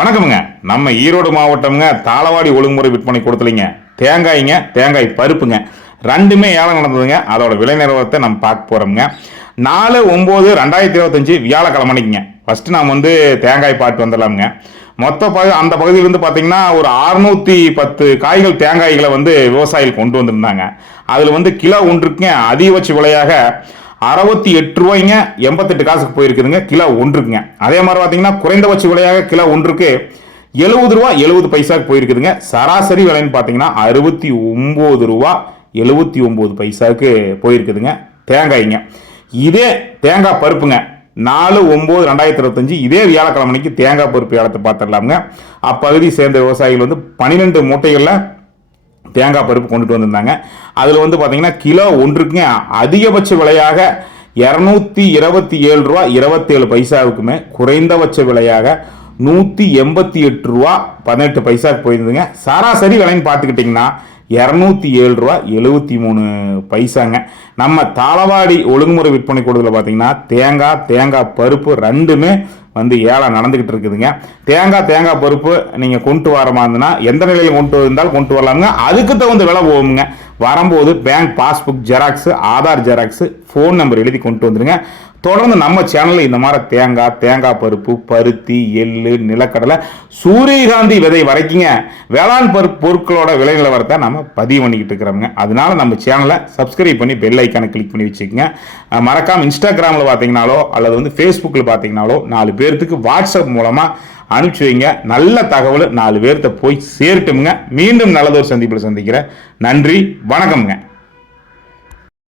வணக்கம்ங்க. நம்ம ஈரோடு மாவட்டம்ங்க தாளவாடி ஒழுங்குமுறை விற்பனை கொடுத்தலைங்க. தேங்காய்ங்க, தேங்காய் பருப்புங்க, ரெண்டுமே ஏலம் நடந்ததுங்க. அதோட விலை நிலவரத்தை நம்ம பார்க்க போறோம்ங்க. 4/9/2025 வியாழக்கிழமைக்குங்க. ஃபர்ஸ்ட் நாம் தேங்காய் பாட்டு வந்துடலாமுங்க. மொத்த அந்த பகுதியிலிருந்து பார்த்தீங்கன்னா ஒரு 610 காய்கள் தேங்காய்களை விவசாயிகள் கொண்டு வந்திருந்தாங்க. அதில் கிலோ ஒன்றுக்குங்க அதிகபட்ச விலையாக 68 ரூபாய்ங்க 88 காசுக்கு போயிருக்குதுங்க கிலோ ஒன்றுக்குங்க. அதே மாதிரி பார்த்தீங்கன்னா குறைந்தபட்ச விலையாக கிலோ ஒன்றுக்கு 70 ரூபா 70 பைசாக்கு போயிருக்குதுங்க. சராசரி விலைன்னு பார்த்தீங்கன்னா 69 ரூபா 79 பைசாக்கு போயிருக்குதுங்க தேங்காய்ங்க. இதே தேங்காய் பருப்புங்க 4/9/2025 இதே வியாழக்கிழமைக்கு தேங்காய் பருப்பு ஏலத்தை பார்த்துடலாமுங்க. அப்பகுதி சேர்ந்த விவசாயிகள் 12 மூட்டைகளில் தேங்காய் பருப்பு கொண்டுட்டு வந்திருந்தாங்க. அதில் பார்த்தீங்கன்னா கிலோ ஒன்றுக்குங்க அதிகபட்ச விலையாக 227 ரூபா 27 பைசாவுக்குமே குறைந்தபட்ச விலையாக 188 ரூபா 18 பைசாவுக்கு போயிருந்துங்க. சராசரி விலைன்னு பார்த்துக்கிட்டிங்கன்னா 207 ரூபா 73 பைசாங்க. நம்ம தாளவாடி ஒழுங்குமுறை விற்பனை கூடத்தில் பார்த்தீங்கன்னா தேங்காய் பருப்பு ரெண்டுமே ஏலம் நடந்துகிட்டு இருக்குதுங்க. தேங்காய் பருப்பு நீங்கள் கொண்டு வர மாதிரினா எந்த நிலையில் கொண்டு வந்தாலும் கொண்டு வரலாமுங்க. அதுக்கு தகுந்த விலை போகுங்க. வரும்போது bank passbook xerox, Aadhaar xerox, phone number எழுதி கொண்டு வந்துடுங்க. தொடர்ந்து நம்ம சேனலில் இந்த மாதிரி தேங்காய் பருப்பு, பருத்தி, எள்ளு, நிலக்கடலை, சூரியகாந்தி விதை வரைக்குங்க வேளாண் பொருட்களோட விலை நிலவரத்தை நம்ம பதிவு பண்ணிக்கிட்டு இருக்கிறோங்க. அதனால நம்ம சேனலை சப்ஸ்கிரைப் பண்ணி பெல் ஐக்கானை கிளிக் பண்ணி வச்சுக்கோங்க. மறக்காம இன்ஸ்டாகிராமில் பார்த்தீங்கனாலோ அல்லது ஃபேஸ்புக்கில் பார்த்தீங்கனாலோ 4 பேர்த்துக்கு வாட்ஸ்அப் மூலமாக அனுப்பிச்சு வைங்க. நல்ல தகவல் 4 பேர்த்த போய் சேரட்டுமுங்க. மீண்டும் நல்லதொரு சந்திப்பில் சந்திக்கிறேன். நன்றி, வணக்கம்ங்க.